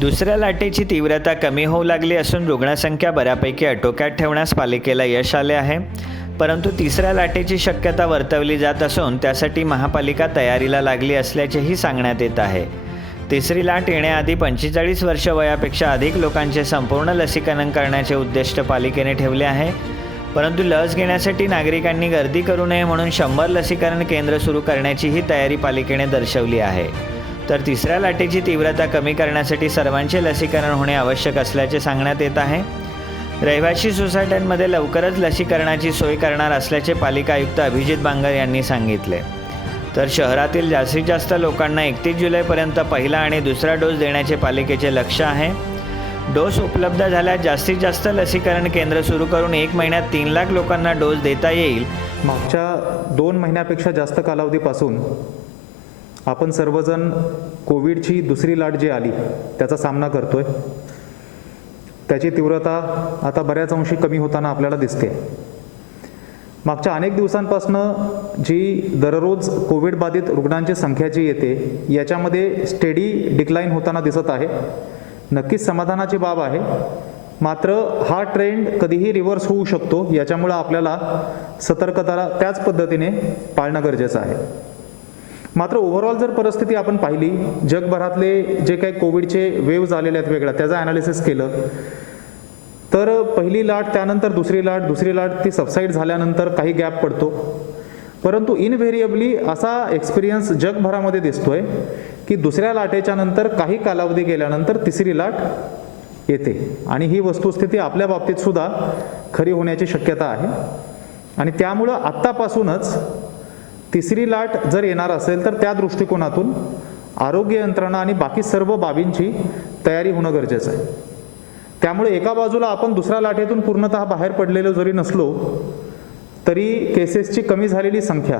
दुसऱ्या लाटेची तीव्रता कमी होऊ लागली असून रुग्णसंख्या बऱ्यापैकी आटोक्यात ठेवण्यास पालिकेला यश आले आहे. परंतु तिसऱ्या लाटेची शक्यता वर्तवली जात असून त्यासाठी महापालिका तयारीला लागली असल्याचेही सांगण्यात येत आहे. तिसरी लाट येण्याआधी 45 वर्ष वयापेक्षा अधिक लोकांचे संपूर्ण लसीकरण करण्याचे उद्दिष्ट पालिकेने ठेवले आहे. परंतु लस घेण्यासाठी नागरिकांनी गर्दी करू नये म्हणून 100 लसीकरण केंद्र सुरू करण्याचीही तयारी पालिकेने दर्शवली आहे. तर तिसऱ्या लाटेची तीव्रता कमी करण्यासाठी सर्वांचे लसीकरण होणे आवश्यक असल्याचे सांगण्यात येत आहे. रहिवासी सोसायट्यांमध्ये लवकरच लसीकरणाची सोय करणार असल्याचे पालिका आयुक्त अभिजित बांगर यांनी सांगितले. तर शहरातील जास्तीत जास्त लोकांना 31 जुलैपर्यंत पहिला आणि दुसरा डोस देण्याचे पालिकेचे लक्ष्य आहे. डोस उपलब्ध झाल्यास जास्तीत जास्त लसीकरण केंद्र सुरू करून 1 महिन्यात 3 लाख लोकांना डोस देता येईल. मागच्या 2 महिन्यापेक्षा जास्त कालावधीपासून आपण सर्वजण कोविडची दुसरी लाट जी आली त्याचा सामना करतोय. त्याची तीव्रता आता बऱ्याच अंशी कमी होताना आपल्याला दिसते. मागच्या अनेक दिवसांपासून जी दररोज कोविड बाधित रुग्णांची संख्या जी येते याच्यामध्ये स्टेडी डिक्लाईन होताना दिसत आहे. नक्कीच समाधानाची बाब आहे. मात्र हा ट्रेंड कधीही रिव्हर्स होऊ शकतो. याच्यामुळे आपल्याला सतर्कता त्याच पद्धतीने पाळणं गरजेचं आहे. मात्र ओव्हरऑल जर परिस्थिती आपण पाहिली, जगभरातले जे काही कोविडचे वेव्ह आलेले आहेत वेगळ्या, त्याचं ॲनालिसिस केलं तर पहिली लाट, त्यानंतर दुसरी लाट ती सबसाईड झाल्यानंतर काही गॅप पडतो. परंतु इनव्हेरिएबली असा एक्सपिरियन्स जगभरामध्ये दिसतोय की दुसऱ्या लाटेच्या नंतर काही कालावधी गेल्यानंतर तिसरी लाट येते आणि ही वस्तुस्थिती आपल्या बाबतीत सुद्धा खरी होण्याची शक्यता आहे. आणि त्यामुळं आत्तापासूनच तिसरी लाट जर येणार असेल तर त्या दृष्टिकोनातून आरोग्य यंत्रणा आणि बाकी सर्व बाबींची तयारी होणं गरजेचं आहे. त्यामुळे एका बाजूला आपण दुसऱ्या लाटेतून पूर्णतः बाहेर पडलेलो जरी नसलो तरी केसेसची कमी झालेली संख्या,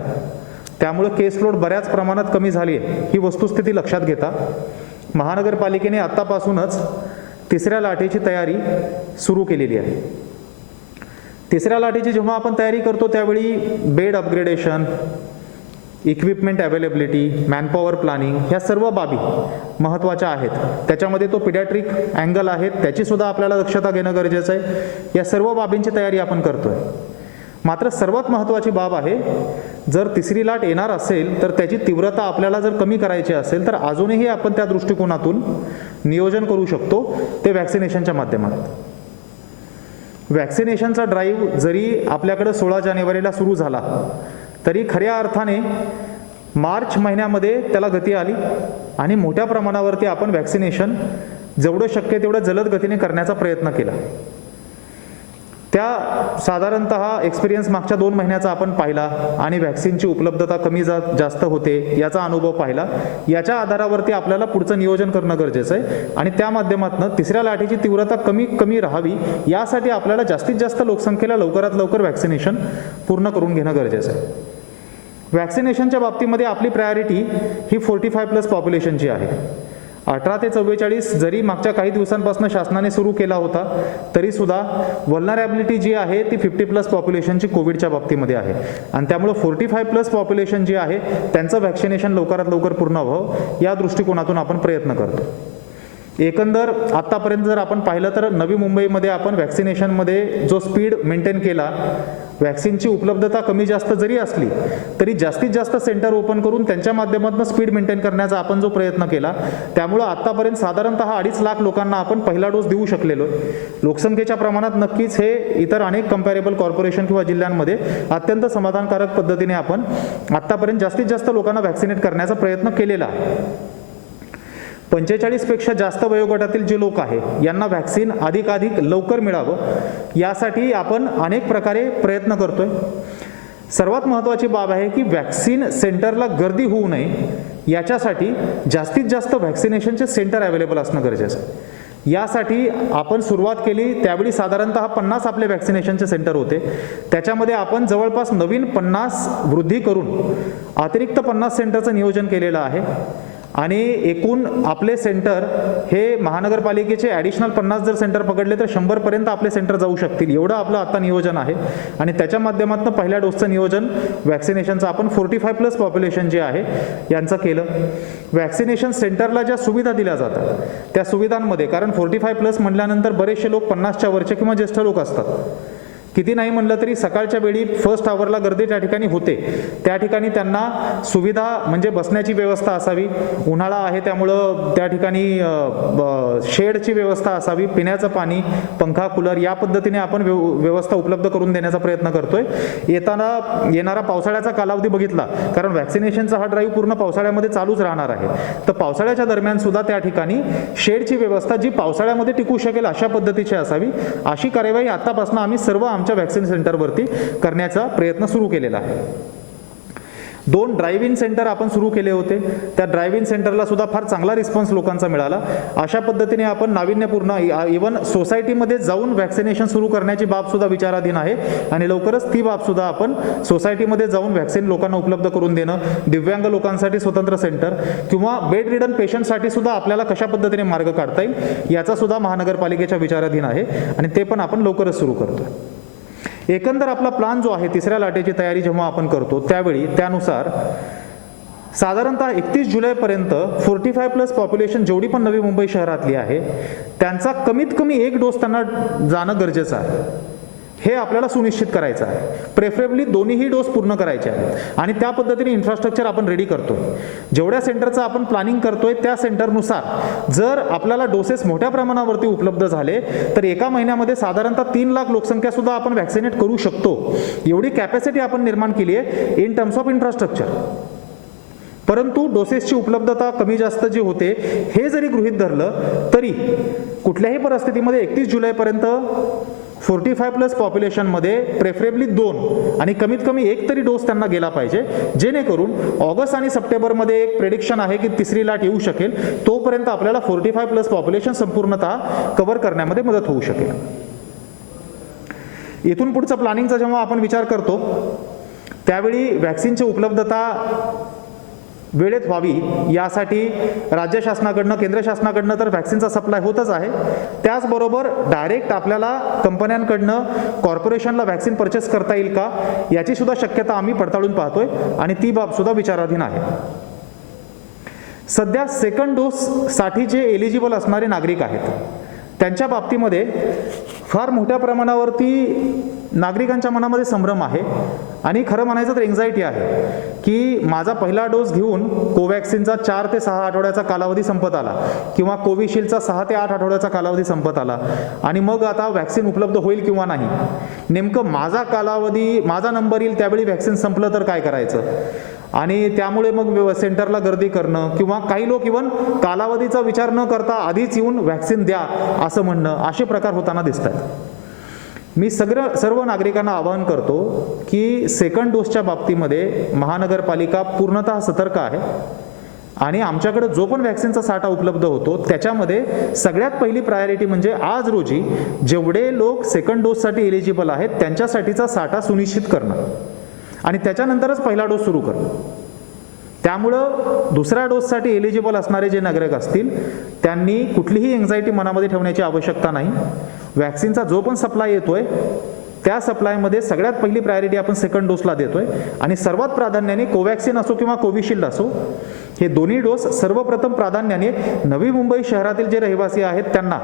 त्यामुळे केस लोड बऱ्याच प्रमाणात कमी झाली आहे ही वस्तुस्थिती लक्षात घेता महानगरपालिकेने आत्तापासूनच तिसऱ्या लाटेची तयारी सुरू केलेली आहे. तिसऱ्या लाटेची जेव्हा आपण तयारी करतो त्यावेळी bed upgradation, equipment availability, manpower planning ह्या सर्व बाबी महत्त्वाच्या आहेत. त्याच्यामध्ये तो पिडॅट्रिक अँगल आहे, त्याची सुद्धा आपल्याला दक्षता घेणं गरजेचं आहे. या सर्व बाबींची तयारी आपण करतोय. मात्र सर्वात महत्त्वाची बाब आहे, जर तिसरी लाट येणार असेल तर त्याची तीव्रता आपल्याला जर कमी करायची असेल तर अजूनही आपण त्या दृष्टिकोनातून नियोजन करू शकतो, ते वॅक्सिनेशनच्या माध्यमातून. वॅक्सिनेशनचा ड्राईव्ह जरी आपल्याकडे 16 जानेवारीला सुरू झाला तरी खऱ्या अर्थाने मार्च महिन्यामध्ये त्याला गती आली आणि मोठ्या प्रमाणावरती आपण वॅक्सिनेशन जेवढं शक्य तेवढं जलद गतीने करण्याचा प्रयत्न केला. त्या साधारणतः एक्सपिरियन्स मागच्या 2 महिन्याचा आपण पाहिला आणि वॅक्सिनची उपलब्धता कमी जास्त होते याचा अनुभव पाहिला. याच्या आधारावरती आपल्याला पुढचं नियोजन करणं गरजेचं आहे आणि त्या माध्यमातून तिसऱ्या लाटेची तीव्रता कमी राहावी यासाठी आपल्याला जास्तीत जास्त लोकसंख्येला लवकरात लवकर वॅक्सिनेशन पूर्ण करून घेणं गरजेचं आहे. वॅक्सिनेशनच्या बाबतीमध्ये आपली प्रायोरिटी ही 45+ पॉप्युलेशनची आहे. 18 ते 44 जरी मागच्या काही दिवसांपासून शासनाने सुरू केला होता तरी सुद्धा व्हल्नरॅबिलिटी जी आहे ती 50+ पॉप्युलेशनची कोविडच्या बाबतीमध्ये आहे आणि त्यामुळे 45+ पॉप्युलेशन जी आहे त्यांचं वॅक्सिनेशन लवकरात लवकर पूर्ण व्हावं या दृष्टिकोनातून आपण प्रयत्न करतो. एकंदर आत्तापर्यंत जर आपण पाहिलं तर नवी मुंबईमध्ये आपण वॅक्सिनेशनमध्ये जो स्पीड मेंटेन केला, वॅक्सिनची उपलब्धता कमी जास्त जरी असली तरी जास्तीत जास्त सेंटर ओपन करून त्यांच्या माध्यमातून स्पीड मेंटेन करण्याचा आपण जो प्रयत्न केला त्यामुळे आत्तापर्यंत साधारणतः 2.5 लाख लोकांना आपण पहिला डोस देऊ शकलेलो. लोकसंख्येच्या प्रमाणात नक्कीच हे इतर अनेक कंपॅरेबल कॉर्पोरेशन किंवा जिल्ह्यांमध्ये अत्यंत समाधानकारक पद्धतीने आपण आत्तापर्यंत जास्तीत जास्त लोकांना वॅक्सिनेट करण्याचा प्रयत्न केलेला आहे. 45 पेक्षा जास्त वयोगटातील जे लोक आहेत यांना वॅक्सिन अधिकाधिक लवकर मिळावं यासाठी आपण अनेक प्रकारे प्रयत्न करतोय. सर्वात महत्त्वाची बाब आहे की वॅक्सिन सेंटरला गर्दी होऊ नये याच्यासाठी जास्तीत जास्त वॅक्सिनेशनचे सेंटर अवेलेबल असणं गरजेचं आहे. यासाठी आपण सुरुवात केली त्यावेळी साधारणतः 50 आपले वॅक्सिनेशनचे सेंटर होते. त्याच्यामध्ये आपण जवळपास नवीन 50 वृद्धी करून अतिरिक्त 50 सेंटरचं नियोजन केलेलं आहे आणि एकूण आपले सेंटर हे महानगरपालिकेचे ॲडिशनल 50 जर सेंटर पकडले तर 100पर्यंत आपले सेंटर जाऊ शकतील, एवढं आपलं आता नियोजन आहे. आणि त्याच्या माध्यमातून पहिल्या डोसचं नियोजन वॅक्सिनेशनचं आपण 45+ पॉप्युलेशन जे आहे यांचं केलं. वॅक्सिनेशन सेंटरला ज्या सुविधा दिल्या जातात त्या सुविधांमध्ये, कारण 45+ म्हटल्यानंतर बरेचसे लोक 50च्या वरचे किंवा ज्येष्ठ लोक असतात, किती नाही म्हणलं तरी सकाळच्या वेळी फर्स्ट आवरला गर्दी त्या ठिकाणी होते. त्या ठिकाणी त्यांना सुविधा म्हणजे बसण्याची व्यवस्था असावी, उन्हाळा आहे त्यामुळं त्या ठिकाणी शेडची व्यवस्था असावी, पिण्याचं पाणी, पंखा, कूलर या पद्धतीने आपण व्यवस्था उपलब्ध करून देण्याचा प्रयत्न करतोय. येणारा पावसाळ्याचा कालावधी बघितला, कारण वॅक्सिनेशनचा हा ड्राईव्ह पूर्ण पावसाळ्यामध्ये चालूच राहणार आहे, तर पावसाळ्याच्या दरम्यान सुद्धा त्या ठिकाणी शेडची व्यवस्था जी पावसाळ्यामध्ये टिकू शकेल अशा पद्धतीची असावी. अशी कार्यवाही आतापासून आम्ही सर्व आमच्या वॅक्सिन सेंटरवरती करण्याचा प्रयत्न सुरू केलेला आहे. 2 ड्राईव्ह इन सेंटर आपण सुरू केले होते. त्या ड्राईव्ह इन सेंटरला सुद्धा फार चांगला रिस्पॉन्स लोकांचा मिळाला. अशा पद्धतीने आपण नाविन्यपूर्ण इव्हन सोसायटीमध्ये जाऊन वॅक्सिनेशन सुरू करण्याची बाब सुद्धा विचाराधीन आहे आणि लवकरच ती बाब सुद्धा आपण सोसायटीमध्ये जाऊन वॅक्सिन लोकांना उपलब्ध करून देणं, दिव्यांग लोकांसाठी स्वतंत्र सेंटर किंवा बेड रिडन पेशंटसाठी सुद्धा आपल्याला कशा पद्धतीने मार्ग काढता येईल याचा सुद्धा महानगरपालिकेच्या विचाराधीन आहे आणि ते पण आपण लवकरच सुरू करतोय. एकंदर आपला प्लान जो आहे तिसऱ्या लाटेची तयारी जेव्हा आपण करतो त्यावेळी त्यानुसार साधारणतः 31 जुलैपर्यंत 45+ पॉप्युलेशन जेवढी पण नवी मुंबई शहरातली आहे त्यांचा कमीत कमी 1 डोस त्यांना जाणं गरजेचं आहे. हे आपल्याला सुनिश्चित करायचं आहे. प्रेफरेबली दोन्हीही डोस पूर्ण करायचे आहेत आणि त्या पद्धतीने इन्फ्रास्ट्रक्चर आपण रेडी करतो. जेवढ्या सेंटरचं आपण प्लॅनिंग करतोय त्या सेंटरनुसार जर आपल्याला डोसेस मोठ्या प्रमाणावरती उपलब्ध झाले तर एका महिन्यामध्ये साधारणतः 3 लाख लोकसंख्या सुद्धा आपण वॅक्सिनेट करू शकतो. एवढी कॅपॅसिटी आपण निर्माण केली आहे इन टर्म्स ऑफ इन्फ्रास्ट्रक्चर. परंतु डोसेसची उपलब्धता कमी जास्त जी होते हे जरी गृहीत धरलं तरी कुठल्याही परिस्थितीमध्ये 31 जुलैपर्यंत 45+ पॉप्युलेशनमध्ये प्रेफरेबली 2 आणि कमीत कमी 1 तरी डोस त्यांना गेला पाहिजे, जेणेकरून ऑगस्ट आणि सप्टेंबरमध्ये एक प्रेडिक्शन आहे की तिसरी लाट येऊ शकेल. तोपर्यंत आपल्याला 45+ पॉप्युलेशन संपूर्णतः कव्हर करण्यामध्ये मदत होऊ शकेल. इथून पुढचं प्लॅनिंगचा जेव्हा आपण विचार करतो त्यावेळी वॅक्सिनची उपलब्धता वेळेत व्हावी यासाठी राज्य शासनाकडनं, केंद्र शासनाकडनं तर वॅक्सिनचा सप्लाय होतच आहे. त्याचबरोबर डायरेक्ट आपल्याला कंपन्यांकडनं कॉर्पोरेशनला वॅक्सिन परचेस करता येईल का याची सुद्धा शक्यता आम्ही पडताळून पाहतोय आणि ती बाब सुद्धा विचाराधीन आहे. सध्या सेकंड डोससाठी जे एलिजिबल असणारे नागरिक आहेत त्यांच्या बाबतीमध्ये फार मोठ्या प्रमाणावरती नागरिकांच्या मनामध्ये संभ्रम आहे आणि खरं म्हणायचं तर एन्झायटी आहे की माझा पहिला डोस घेऊन कोवॅक्सिनचा 4 ते 6 आठवड्याचा कालावधी संपत आला किंवा कोविशिल्डचा 6 ते 8 आठवड्याचा कालावधी संपत आला आणि मग आता वॅक्सिन उपलब्ध होईल किंवा नाही. नेमकं माझा नंबर येईल त्यावेळी वॅक्सिन संपलं तर काय करायचं आणि त्यामुळे मग सेंटरला गर्दी करणं किंवा काही लोक इव्हन कालावधीचा विचार न करता आधीच येऊन वॅक्सिन द्या असं म्हणणं, असे प्रकार होताना दिसत आहेत. मी सर्व नागरिकांना आवाहन करतो की सेकंड डोसच्या बाबतीमध्ये महानगरपालिका पूर्णतः सतर्क आहे आणि आमच्याकडे जो पण वॅक्सिनचा साठा उपलब्ध होतो त्याच्यामध्ये सगळ्यात पहिली प्रायोरिटी म्हणजे आज रोजी जेवढे लोक सेकंड डोससाठी एलिजिबल आहेत त्यांच्यासाठीचा साठा सुनिश्चित करणं आणि त्याच्यानंतरच पहिला डोस सुरू करणं. त्यामुळं दुसऱ्या डोससाठी एलिजिबल असणारे जे नागरिक असतील त्यांनी कुठलीही एन्झायटी मनामध्ये ठेवण्याची आवश्यकता नाही. वॅक्सिनचा जो पण सप्लाय येतोय त्या सप्लायमध्ये सगळ्यात पहिली प्रायोरिटी आपण सेकंड डोसला देतोय आणि सर्वात प्राधान्याने कोवॅक्सिन असो किंवा कोविशिल्ड असो हे दोन्ही डोस सर्वप्रथम प्राधान्याने नवी मुंबई शहरातील जे रहिवासी आहेत त्यांना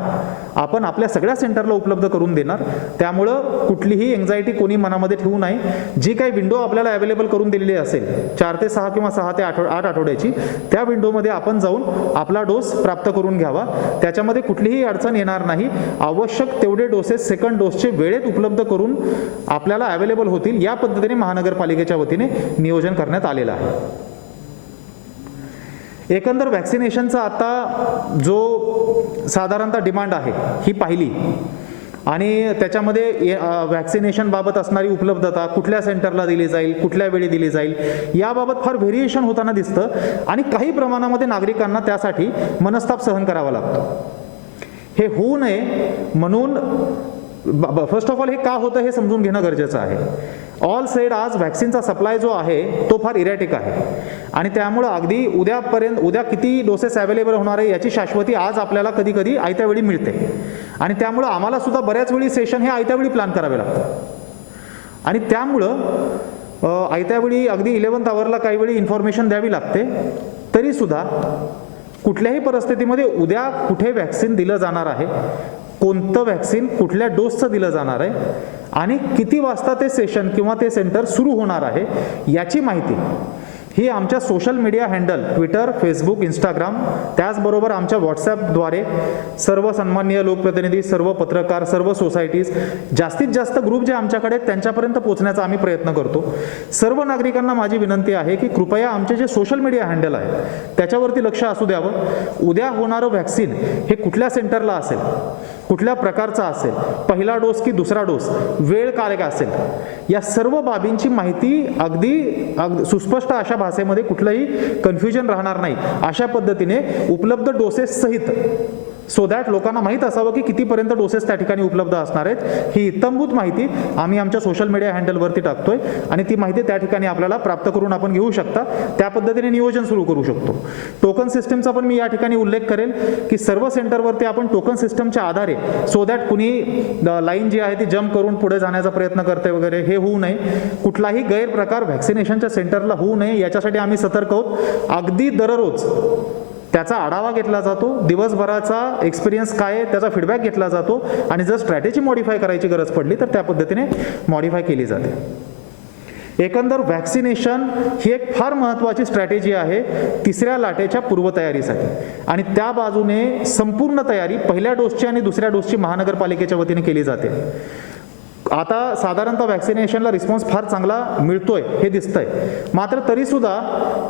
आपण आपल्या सगळ्या सेंटरला उपलब्ध करून देणार. त्यामुळं कुठलीही एन्झायटी कोणी मनामध्ये ठेवू नये. जी काही विंडो आपल्याला अवेलेबल करून दिलेली असेल 4 ते 6 किंवा 6 ते 8 आठवड्याची त्या विंडोमध्ये आपण जाऊन आपला डोस प्राप्त करून घ्यावा. त्याच्यामध्ये कुठलीही अडचण येणार नाही. आवश्यक तेवढे डोसेस सेकंड डोसचे वेळेत उपलब्ध करून आपल्याला अवेलेबल होतील या पद्धतीने महानगरपालिकेच्या वतीने नियोजन करण्यात आलेलं आहे. एकंदर वॅक्सिनेशनचा आता जो साधारणतः डिमांड आहे ही पाहिली आणि त्याच्यामध्ये वॅक्सिनेशन बाबत असणारी उपलब्धता कुठल्या सेंटरला दिली जाईल, कुठल्या वेळी दिली जाईल याबाबत फार व्हेरिएशन होताना दिसतं आणि काही प्रमाणामध्ये नागरिकांना त्यासाठी मनस्ताप सहन करावा लागतो. हे होऊ नये म्हणून फर्स्ट ऑफ ऑल हे का होतं हे समजून घेणं गरजेचं आहे. ऑल सेड आज व्हॅक्सिनचा सप्लाय जो आहे तो फार इरॅटिक आहे आणि त्यामुळं अगदी उद्या किती डोसेस अवेलेबल होणार आहे याची शाश्वती आज आपल्याला कधी कधी आयत्या वेळी मिळते आणि त्यामुळं आम्हाला सुद्धा बऱ्याच वेळी सेशन हे आयत्या वेळी प्लॅन करावे लागतं आणि त्यामुळं आयत्या वेळी अगदी 11th आवरला काही वेळी इन्फॉर्मेशन द्यावी लागते. तरीसुद्धा कुठल्याही परिस्थितीमध्ये उद्या कुठे व्हॅक्सिन दिलं जाणार आहे, कोणतं व्हॅक्सिन कुठल्या डोसचं दिलं जाणार आहे आणि किती वाजता ते सेशन किंवा ते सेंटर सुरू होणार आहे याची माहिती ही आमच्या social media handle Twitter, Facebook, Instagram त्याचबरोबर आमच्या व्हॉट्सॲपद्वारे सर्व सन्माननीय लोकप्रतिनिधी, सर्व पत्रकार, सर्व सोसायटीज, जास्तीत जास्त ग्रुप जे आमच्याकडे आहेत त्यांच्यापर्यंत पोहोचण्याचा आम्ही प्रयत्न करतो. सर्व नागरिकांना माझी विनंती आहे की कृपया आमचे जे सोशल मीडिया हँडल आहे त्याच्यावरती लक्ष असू द्यावं. उद्या होणारं व्हॅक्सिन हे कुठल्या सेंटरला असेल, कुठल्या प्रकारचा असेल, पहिला डोस की दुसरा डोस, वेळ काय असेल, या सर्व बाबींची माहिती अगदी सुस्पष्ट अशा भाषेमध्ये कुठलंही कन्फ्युजन राहणार नाही अशा पद्धतीने उपलब्ध डोसेस सहित सो दॅट लोकांना माहीत असावं की कितीपर्यंत डोसेस त्या ठिकाणी उपलब्ध असणार आहेत. ही इत्थंभूत माहिती आम्ही आमच्या सोशल मीडिया हँडलवरती टाकतोय आणि ती माहिती त्या ठिकाणी आपल्याला प्राप्त करून आपण घेऊ शकता. त्या पद्धतीने नियोजन सुरू करू शकतो. टोकन सिस्टमचा पण मी या ठिकाणी उल्लेख करेल की सर्व सेंटरवरती आपण टोकन सिस्टमच्या आधारे सो दॅट कुणी लाईन जी आहे ती जम्प करून पुढे जाण्याचा प्रयत्न करते वगैरे हे होऊ नये. कुठलाही गैरप्रकार व्हॅक्सिनेशनच्या सेंटरला होऊ नये याच्यासाठी आम्ही सतर्क आहोत. अगदी दररोज त्याचा आढावा घेतला जातो, दिवसभराचा एक्सपिरियन्स काय आहे त्याचा फीडबॅक घेतला जातो आणि जर स्ट्रॅटेजी मॉडिफाय करायची गरज पडली तर त्या पद्धतीने मॉडिफाय केली जाते. एकंदर व्हॅक्सिनेशन ही एक फार महत्त्वाची स्ट्रॅटेजी आहे तिसऱ्या लाटेच्या पूर्वतयारीसाठी आणि त्या बाजूने संपूर्ण तयारी पहिल्या डोसची आणि दुसऱ्या डोसची महानगरपालिकेच्या वतीने केली जाते. आता साधारणतः व्हॅक्सिनेशनला रिस्पॉन्स फार चांगला मिळतोय हे दिसतंय. मात्र तरीसुद्धा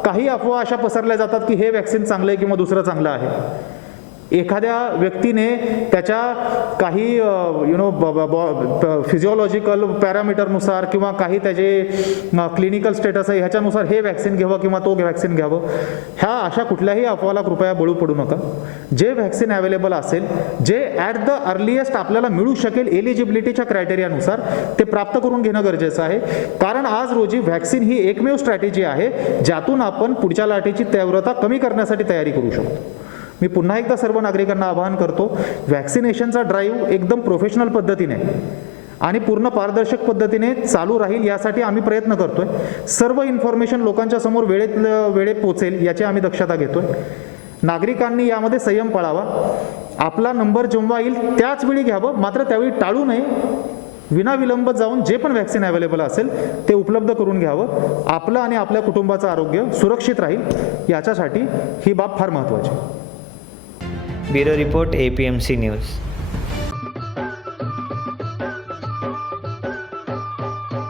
काही अफवा अशा पसरल्या जातात की हे व्हॅक्सिन चांगलं आहे किंवा दुसरं चांगलं आहे. एखाद्या व्यक्तीने त्याच्या काही फिजिओलॉजिकल पॅरामीटरनुसार किंवा काही त्याचे क्लिनिकल स्टेटस आहे ह्याच्यानुसार हे व्हॅक्सिन घ्यावं किंवा तो व्हॅक्सिन घ्यावं, ह्या अशा कुठल्याही अफवाला कृपया बळी पडू नका. जे व्हॅक्सिन अवेलेबल असेल, जे ॲट द अर्लिएस्ट आपल्याला मिळू शकेल एलिजिबिलिटीच्या क्रायटेरियानुसार ते प्राप्त करून घेणं गरजेचं आहे. कारण आज रोजी व्हॅक्सिन ही एकमेव स्ट्रॅटेजी आहे ज्यातून आपण पुढच्या लाटेची तीव्रता कमी करण्यासाठी तयारी करू शकतो. मी पुन्हा एकदा सर्व नागरिकांना आवाहन करतो, व्हॅक्सिनेशनचा ड्राईव्ह एकदम प्रोफेशनल पद्धतीने आणि पूर्ण पारदर्शक पद्धतीने चालू राहील यासाठी आम्ही प्रयत्न करतोय. सर्व इन्फॉर्मेशन लोकांच्या समोर वेळेत पोहोचेल याची आम्ही दक्षता घेतोय. नागरिकांनी यामध्ये संयम पाळावा. आपला नंबर जेव्हा येईल त्याच वेळी घ्यावं, मात्र त्यावेळी टाळू नये. विनाविलंब जाऊन जे पण व्हॅक्सिन अवेलेबल असेल ते उपलब्ध करून घ्यावं. आपलं आणि आपल्या कुटुंबाचं आरोग्य सुरक्षित राहील याच्यासाठी ही बाब फार महत्त्वाची. Bureau report APMC news.